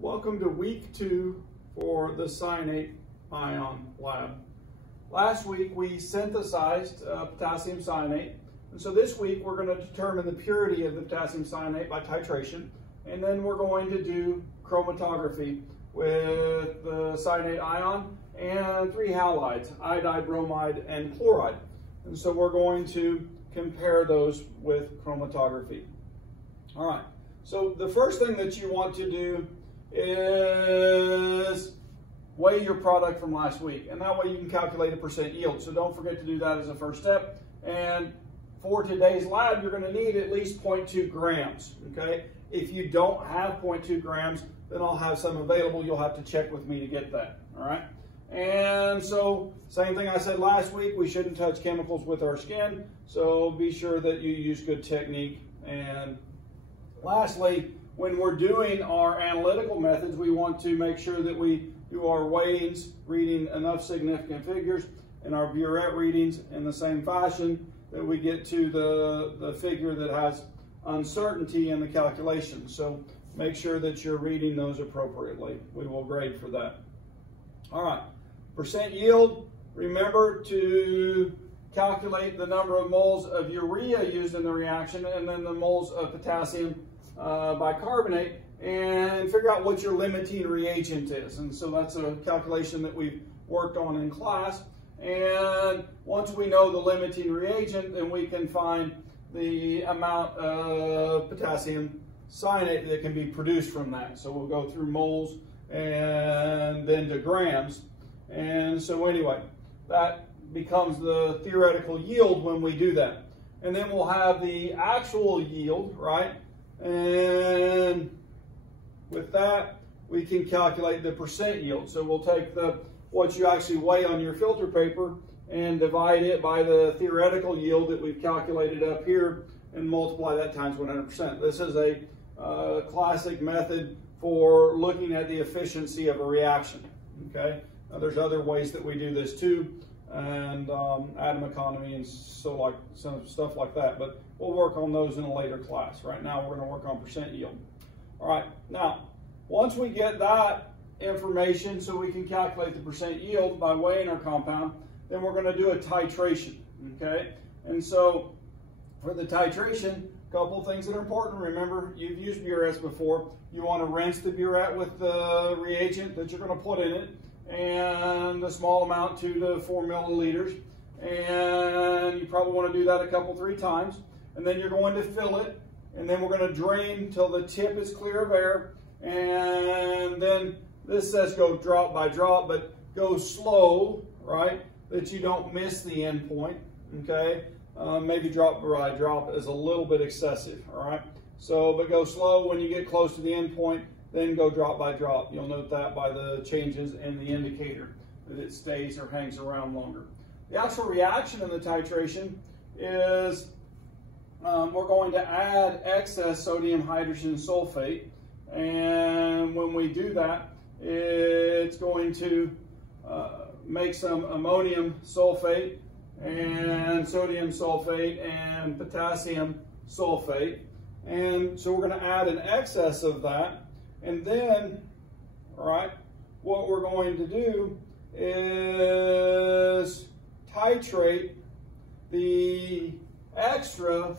Welcome to week 2 for the Cyanate ion lab. Last week we synthesized potassium cyanate, and so this week we're going to determine the purity of the potassium cyanate by titration, and then we're going to do chromatography with the cyanate ion and 3 halides, iodide, bromide, and chloride. And so we're going to compare those with chromatography. All right, so the first thing that you want to do is weigh your product from last week, and that way you can calculate a percent yield. So don't forget to do that as a first step. And for today's lab, you're going to need at least 0.2 grams, okay? If you don't have 0.2 grams, then I'll have some available. You'll have to check with me to get that, all right? And so, same thing I said last week, we shouldn't touch chemicals with our skin, so be sure that you use good technique. And lastly, when we're doing our analytical methods, we want to make sure that we do our weightings, reading enough significant figures, and our burette readings in the same fashion that we get to the figure that has uncertainty in the calculation. So make sure that you're reading those appropriately. We will grade for that. All right, percent yield, remember to calculate the number of moles of urea used in the reaction and then the moles of potassium bicarbonate, and figure out what your limiting reagent is. And so that's a calculation that we've worked on in class. And once we know the limiting reagent, then we can find the amount of potassium cyanate that can be produced from that. So we'll go through moles and then to grams. And so anyway, that becomes the theoretical yield when we do that. And then we'll have the actual yield, right? And with that, we can calculate the percent yield. So we'll take what you actually weigh on your filter paper and divide it by the theoretical yield that we've calculated up here and multiply that times 100%. This is a classic method for looking at the efficiency of a reaction, okay? Now, there's other ways that we do this too, and atom economy and some stuff like that, but we'll work on those in a later class. Right now we're going to work on percent yield. All right, now once we get that information so we can calculate the percent yield by weighing our compound, then we're going to do a titration, okay? And so for the titration, a couple of things that are important. Remember, you've used burettes before. You want to rinse the burette with the reagent that you're going to put in it, and a small amount, 2 to 4 milliliters. And you probably want to do that 2-3 times. And then you're going to fill it, and then we're going to drain till the tip is clear of air. And then this says go drop by drop, but go slow, right? That you don't miss the end point, okay? Maybe drop by drop is a little bit excessive, all right? So, but go slow. When you get close to the end point, then go drop by drop. You'll note that by the changes in the indicator, that it stays or hangs around longer. The actual reaction in the titration is we're going to add excess sodium hydrogen sulfate, and when we do that, it's going to make some ammonium sulfate and sodium sulfate and potassium sulfate. And so we're going to add an excess of that, and then, all right, what we're going to do is titrate the extra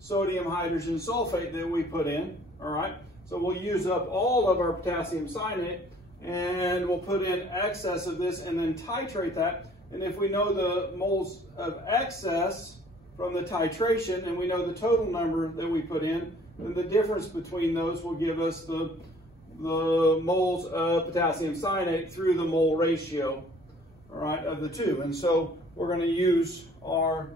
sodium hydrogen sulfate that we put in, all right? So we'll use up all of our potassium cyanate, and we'll put in excess of this and then titrate that. And if we know the moles of excess from the titration and we know the total number that we put in, then the difference between those will give us the moles of potassium cyanate through the mole ratio, all right, of the two. And so we're going to use our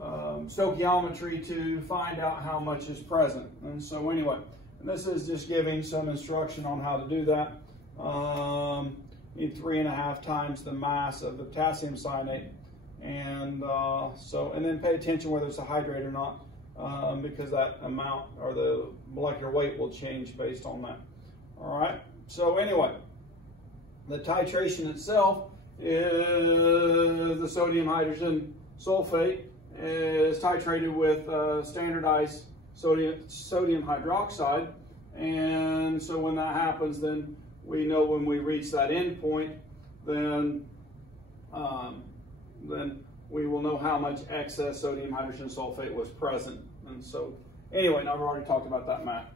stoichiometry to find out how much is present. And so anyway, and this is just giving some instruction on how to do that. You need 3.5 times the mass of the potassium cyanate, and and then pay attention whether it's a hydrate or not, because that amount or the molecular weight will change based on that. All right. So anyway, the titration itself is the sodium hydrogen sulfate is titrated with standardized sodium hydroxide, And so when that happens, then we know when we reach that end point, then we will know how much excess sodium hydrogen sulfate was present. And so anyway, now I've already talked about that math.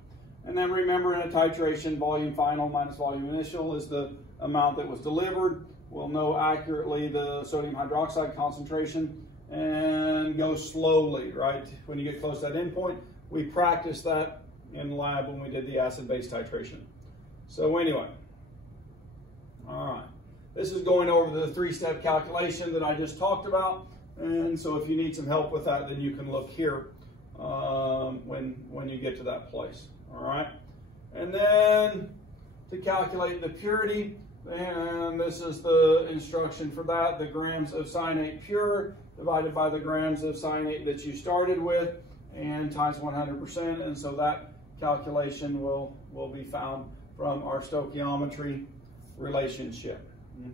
And then remember, in a titration, volume final minus volume initial is the amount that was delivered. We'll know accurately the sodium hydroxide concentration and go slowly, right? When you get close to that end point, we practiced that in the lab when we did the acid-base titration. So anyway, all right. This is going over the 3-step calculation that I just talked about. And so if you need some help with that, then you can look here when you get to that place. All right. And then to calculate the purity, and this is the instruction for that, the grams of cyanate pure divided by the grams of cyanate that you started with and times 100%. And so that calculation will be found from our stoichiometry relationship.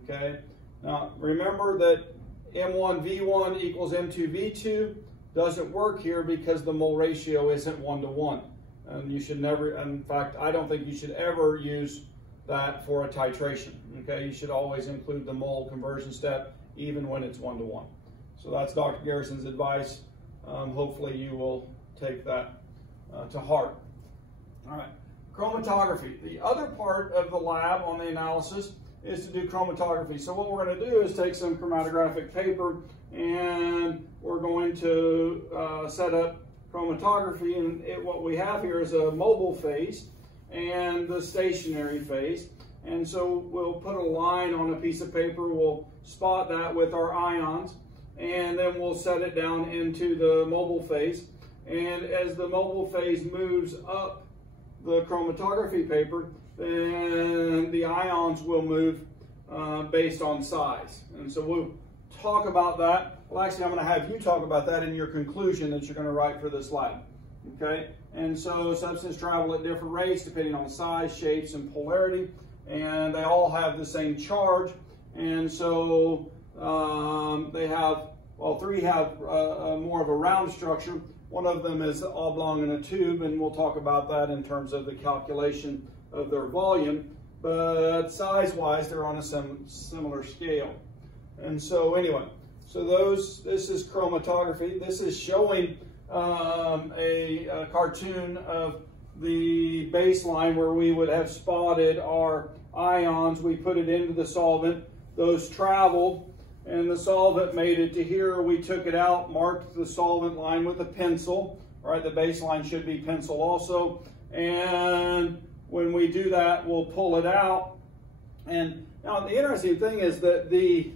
Okay. Now remember that M1V1 equals M2V2 doesn't work here because the mole ratio isn't 1 to 1. And you should never, in fact, I don't think you should ever use that for a titration. Okay, you should always include the mole conversion step even when it's 1 to 1. So that's Dr. Garrison's advice. Hopefully you will take that to heart. All right, chromatography. The other part of the lab on the analysis is to do chromatography. So what we're going to do is take some chromatographic paper and we're going to set up chromatography. And what we have here is a mobile phase and the stationary phase. And so we'll put a line on a piece of paper, we'll spot that with our ions, and then we'll set it down into the mobile phase. And as the mobile phase moves up the chromatography paper, then the ions will move based on size. And so we'll talk about that. Well, actually, I'm going to have you talk about that in your conclusion that you're going to write for this lab. Okay? And so substances travel at different rates depending on size, shapes, and polarity. And they all have the same charge. And so they have, well, 3 have more of a round structure. One of them is oblong in a tube, and we'll talk about that in terms of the calculation of their volume. But size-wise, they're on a similar scale. And so anyway, so this is chromatography. This is showing a cartoon of the baseline where we would have spotted our ions. We put it into the solvent. Those traveled, and the solvent made it to here. We took it out, marked the solvent line with a pencil. All right, the baseline should be pencil also. And when we do that, we'll pull it out. And now the interesting thing is that the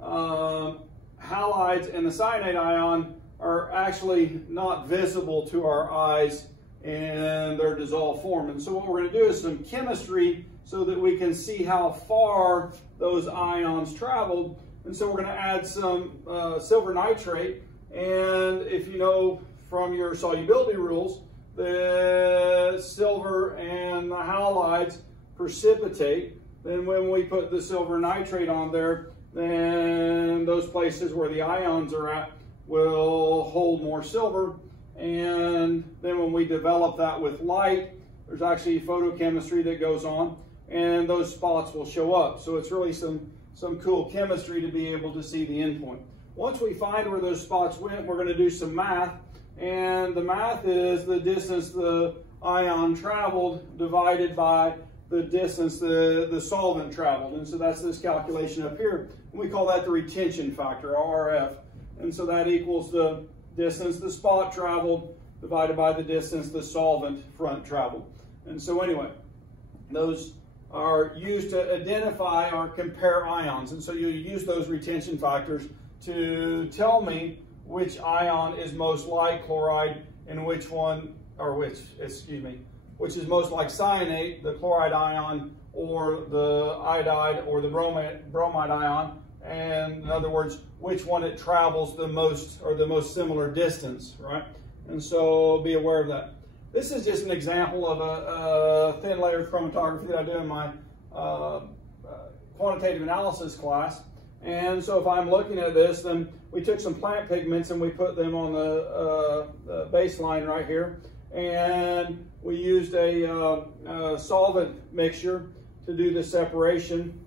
halides and the cyanate ion are actually not visible to our eyes in their dissolved form. And so what we're going to do is some chemistry so that we can see how far those ions traveled. And so we're going to add some silver nitrate. And if you know from your solubility rules, the silver and the halides precipitate. Then when we put the silver nitrate on there, then those places where the ions are at will hold more silver. And then when we develop that with light, there's actually photochemistry that goes on, and those spots will show up. So it's really some cool chemistry to be able to see the endpoint. Once we find where those spots went, we're going to do some math. And the math is the distance the ion traveled divided by the distance the solvent traveled. And so that's this calculation up here. And we call that the retention factor, RF. And so that equals the distance the spot traveled divided by the distance the solvent front traveled. And so anyway, those are used to identify or compare ions. And so you use those retention factors to tell me which ion is most like chloride and which is most like cyanate, the chloride ion, or the iodide or the bromide ion. And in other words, which one it travels the most or the most similar distance, right? And so be aware of that. This is just an example of a thin layer chromatography that I do in my quantitative analysis class. And so if I'm looking at this, then we took some plant pigments and we put them on the baseline right here. And we used a solvent mixture to do the separation.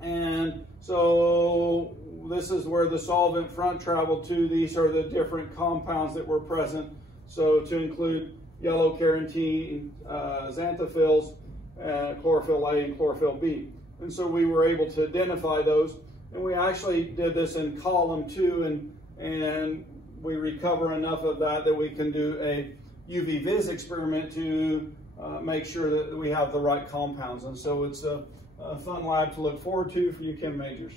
And so this is where the solvent front traveled to. These are the different compounds that were present. So to include yellow carotene, xanthophylls, chlorophyll A and chlorophyll B. And so we were able to identify those. And we actually did this in column 2, and we recover enough of that we can do a UV vis experiment to make sure that we have the right compounds. And so it's a fun lab to look forward to for you chem majors.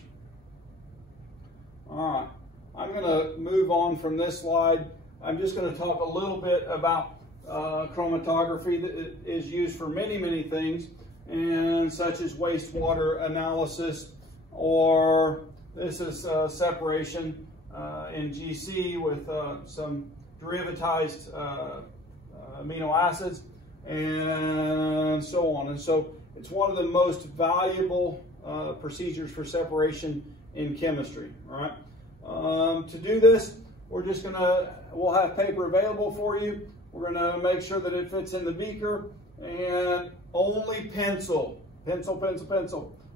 All right, I'm going to move on from this slide. I'm just going to talk a little bit about chromatography that is used for many, many things, and such as wastewater analysis, or this is separation in GC with some derivatized amino acids, and so on. And so it's one of the most valuable procedures for separation in chemistry. All right. To do this, we'll have paper available for you. We're gonna make sure that it fits in the beaker, and only pencil.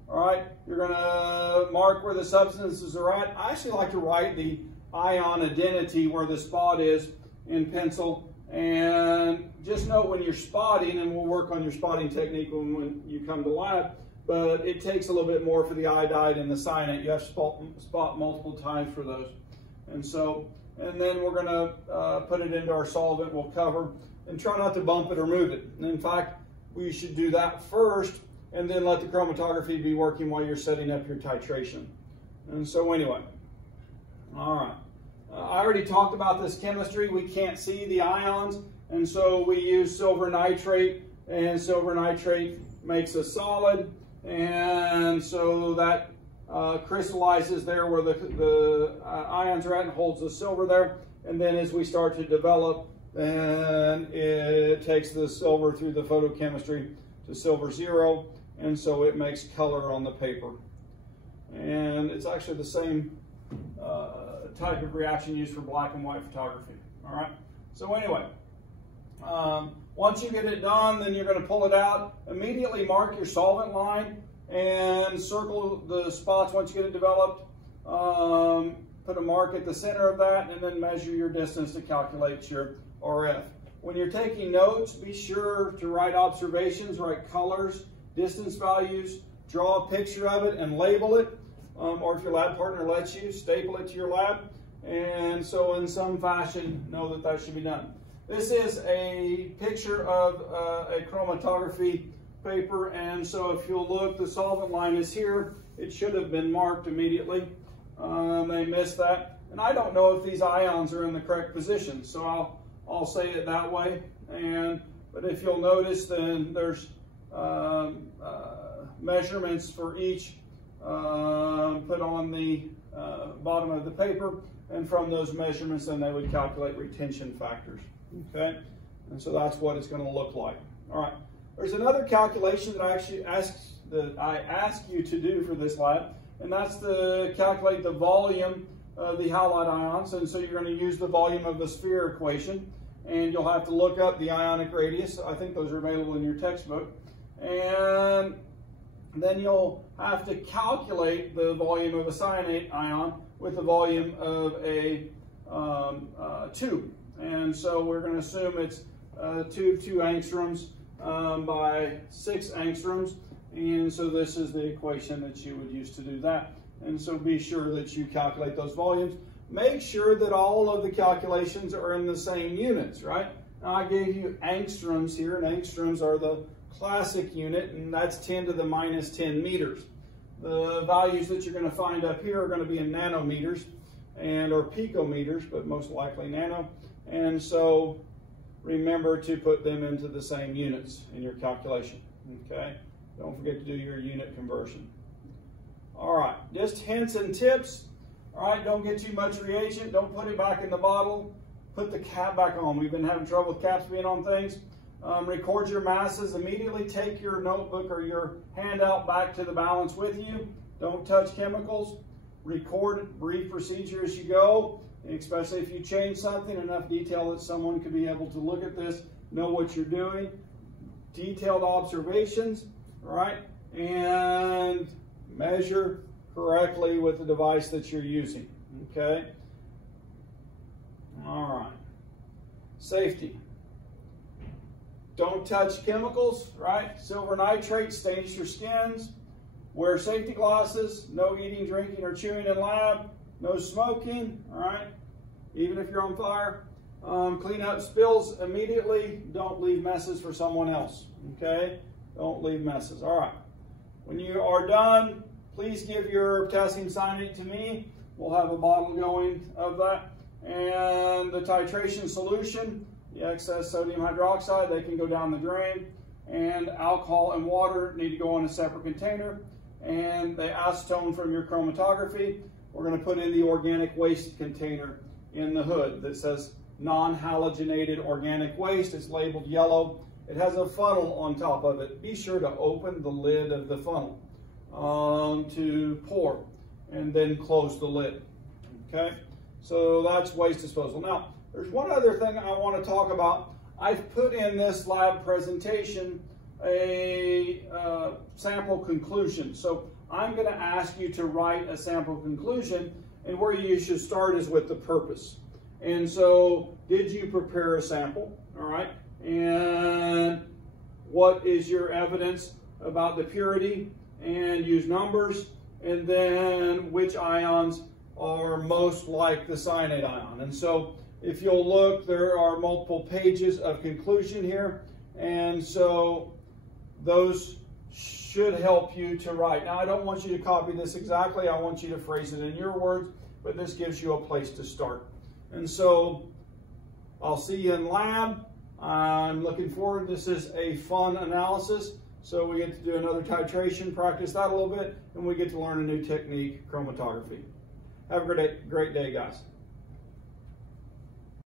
All right, you're gonna mark where the substances are at. I actually like to write the ion identity where the spot is in pencil, and just note when you're spotting, and we'll work on your spotting technique when you come to lab, but it takes a little bit more for the iodide and the cyanate. You have to spot multiple times for those. And then we're gonna put it into our solvent. We'll cover, and try not to bump it or move it. And in fact, we should do that first, and then let the chromatography be working while you're setting up your titration. And so anyway, all right. I already talked about this chemistry. We can't see the ions, and so we use silver nitrate, and silver nitrate makes a solid, and so that crystallizes there where the ions are at and holds the silver there. And then as we start to develop, then it takes the silver through the photochemistry to silver 0, and so it makes color on the paper. And it's actually the same type of reaction used for black and white photography. All right. So anyway, once you get it done, then you're going to pull it out. Immediately mark your solvent line and circle the spots once you get it developed. Put a mark at the center of that, and then measure your distance to calculate your RF. When you're taking notes, be sure to write observations, write colors, distance values, draw a picture of it and label it. Or if your lab partner lets you, staple it to your lab. And so in some fashion, know that that should be done. This is a picture of a chromatography paper, and so if you'll look, the solvent line is here. It should have been marked immediately. They missed that. And I don't know if these ions are in the correct position, so I'll say it that way. But if you'll notice, then there's measurements for each put on the bottom of the paper, and from those measurements then they would calculate retention factors. Okay, and so that's what it's going to look like. All right, there's another calculation that I ask you to do for this lab, and that's to calculate the volume of the halide ions. And so you're going to use the volume of the sphere equation, and you'll have to look up the ionic radius. I think those are available in your textbook. And then you'll have to calculate the volume of a cyanate ion with the volume of a tube. And so we're going to assume it's a tube 2 angstroms by 6 angstroms. And so this is the equation that you would use to do that. And so be sure that you calculate those volumes. Make sure that all of the calculations are in the same units, right? Now I gave you angstroms here, and angstroms are the classic unit, and that's 10 to the minus 10 meters. The values that you're going to find up here are going to be in nanometers or picometers, but most likely nano. And so remember to put them into the same units in your calculation. Okay, don't forget to do your unit conversion. All right, just hints and tips. All right, don't get too much reagent. Don't put it back in the bottle. Put the cap back on. We've been having trouble with caps being on things. Record your masses. Immediately take your notebook or your handout back to the balance with you. Don't touch chemicals. Record brief procedure as you go, especially if you change something, enough detail that someone could be able to look at this know what you're doing, detailed observations, right? And measure correctly with the device that you're using, okay? All right. Safety. Don't touch chemicals, right? Silver nitrate stains your skins. Wear safety glasses. No eating, drinking, or chewing in lab. No smoking, all right? Even if you're on fire. Clean up spills immediately. Don't leave messes for someone else, okay? Don't leave messes, all right. When you are done, please give your potassium cyanate to me. We'll have a bottle going of that. And the titration solution, the excess sodium hydroxide, they can go down the drain. And alcohol and water need to go in a separate container. And the acetone from your chromatography, we're going to put in the organic waste container in the hood that says non-halogenated organic waste. It's labeled yellow. It has a funnel on top of it. Be sure to open the lid of the funnel to pour and then close the lid, okay? So that's waste disposal. Now, there's one other thing I want to talk about. I've put in this lab presentation a sample conclusion. So I'm going to ask you to write a sample conclusion, and where you should start is with the purpose. And so, did you prepare a sample? All right. And what is your evidence about the purity? And use numbers. And then which ions are most like the cyanate ion? And so, if you'll look, there are multiple pages of conclusion here. And so, those should help you to write. Now, I don't want you to copy this exactly. I want you to phrase it in your words, but this gives you a place to start. And so, I'll see you in lab. I'm looking forward. This is a fun analysis. So we get to do another titration, practice that a little bit, and we get to learn a new technique, chromatography. Have a great day, guys.